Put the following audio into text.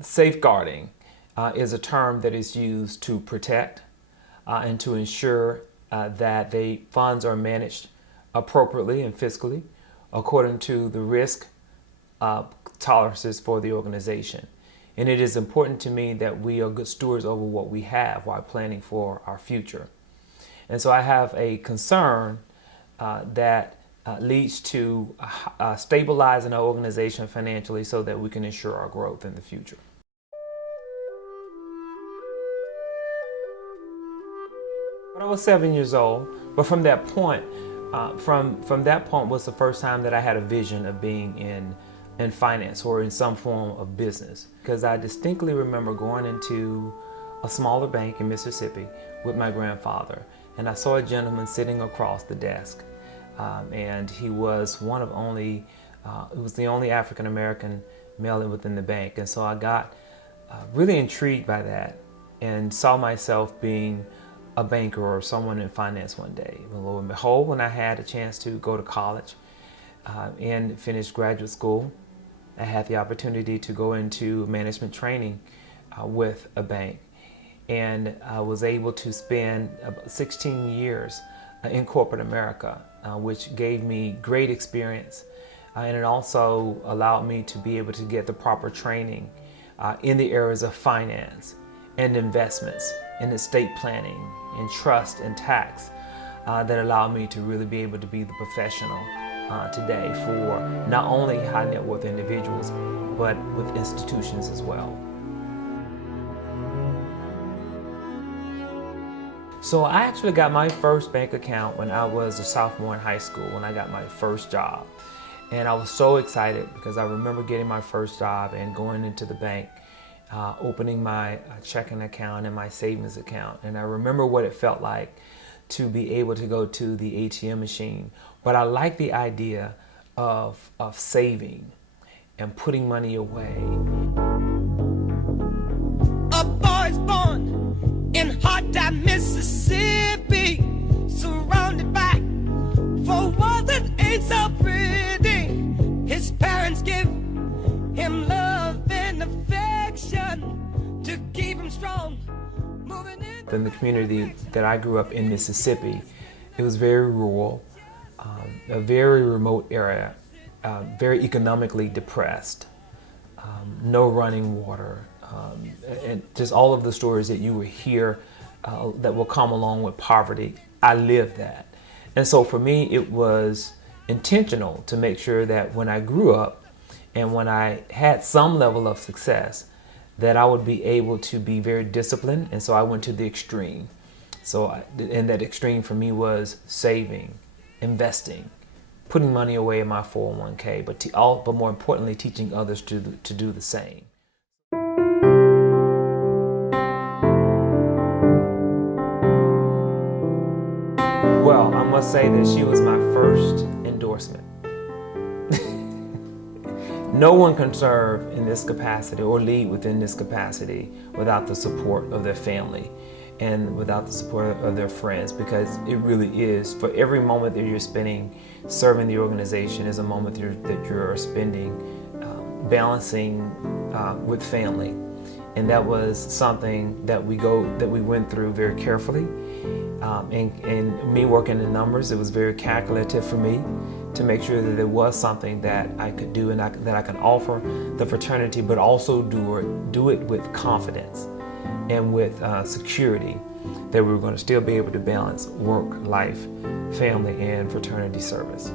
Safeguarding is a term that is used to protect and to ensure that the funds are managed appropriately and fiscally according to the risk tolerances for the organization. And it is important to me that we are good stewards over what we have while planning for our future. And so I have a concern that leads to stabilizing our organization financially so that we can ensure our growth in the future. When I was 7 years old, but from that point, was the first time that I had a vision of being in finance or in some form of business. Because I distinctly remember going into a smaller bank in Mississippi with my grandfather, and I saw a gentleman sitting across the desk, and he was he was the only African American male within the bank, and so I got really intrigued by that and saw myself being a banker or someone in finance one day. Lo and behold, when I had a chance to go to college and finish graduate school, I had the opportunity to go into management training with a bank. And I was able to spend about 16 years in corporate America, which gave me great experience. And it also allowed me to be able to get the proper training in the areas of finance and investments and estate planning and trust and tax that allowed me to really be able to be the professional today for not only high net worth individuals, but with institutions as well. So I actually got my first bank account when I was a sophomore in high school, when I got my first job. And I was so excited because I remember getting my first job and going into the bank, opening my checking account and my savings account. And I remember what it felt like to be able to go to the ATM machine. But I like the idea of saving and putting money away. A boy's born in hot time, Mississippi, surrounded by four walls that ain't so pretty. His parents give him love and affection to keep him strong. In the community that I grew up in Mississippi, it was very rural, a very remote area, very economically depressed, no running water, and just all of the stories that you will hear that will come along with poverty. I lived that. And so for me, it was intentional to make sure that when I grew up and when I had some level of success, that I would be able to be very disciplined. And so I went to the extreme. And that extreme for me was saving, investing, putting money away in my 401k, but more importantly, teaching others to do the same. Well, I must say that she was my first endorsement. No one can serve in this capacity or lead within this capacity without the support of their family and without the support of their friends, because it really is, for every moment that you're spending serving the organization is a moment that you're spending balancing with family. And that was something that we went through very carefully. And me working in numbers, it was very calculative for me to make sure that there was something that I could do and that I could offer the fraternity, but also do it with confidence and with security that we were going to still be able to balance work, life, family, and fraternity service.